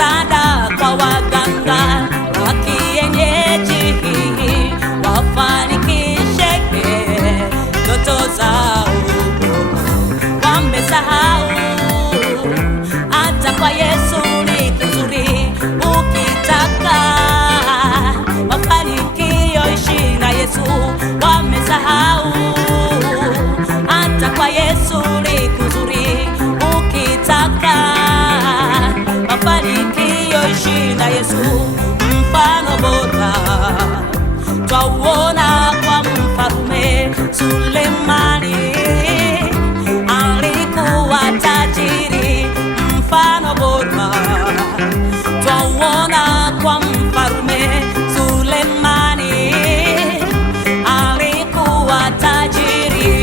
msaada kwa waganga wa kienyeji, wafanikishe ndoto zao. Wamesahau hata kwa Yesu ni kuzuri. Ukitaka mafanikio, ishi na Yesu. Wamesahau hata kwa Yesu ni kuzuri. Ukitaka mafanikio, ishi na Yesu. Mfano bora twauona kwa Mfalme Sulemani, alikuwa tajiri. Mfano bora twauona kwa Mfalme Sulemani, alikuwa tajiri.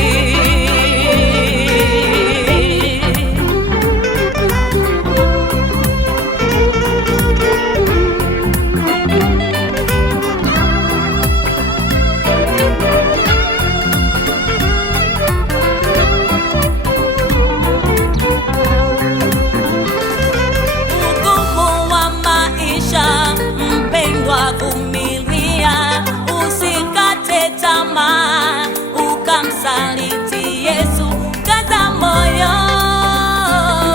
Vumilia, usikate tamaa, ukamsaliti Yesu. Kaza moyo,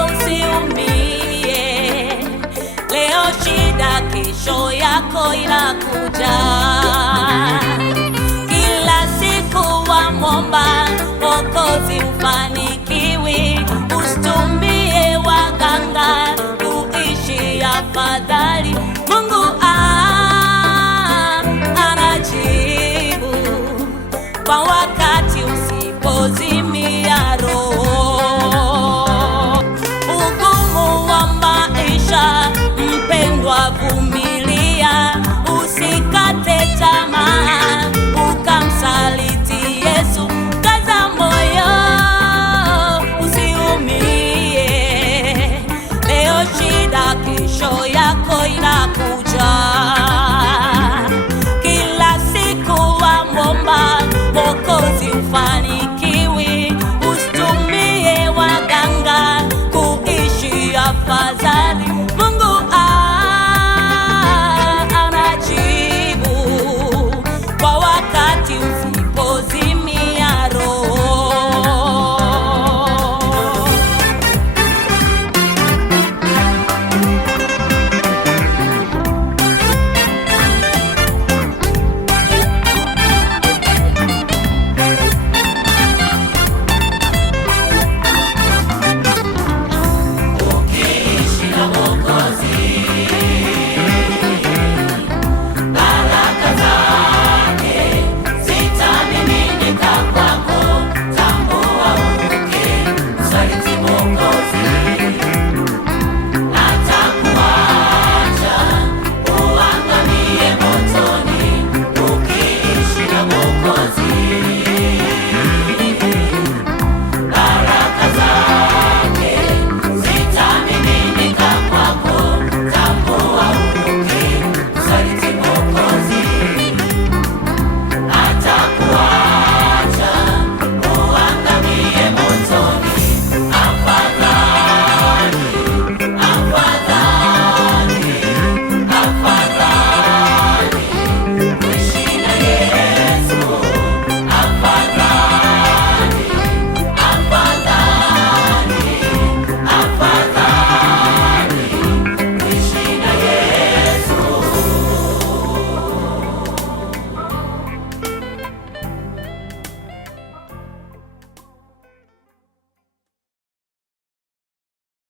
usiumie. Leo shida, kesho yako inakuja. Kila siku wamwomba Mwokozi, ufanikiwi. Usitumie waganga kuishi afadhali.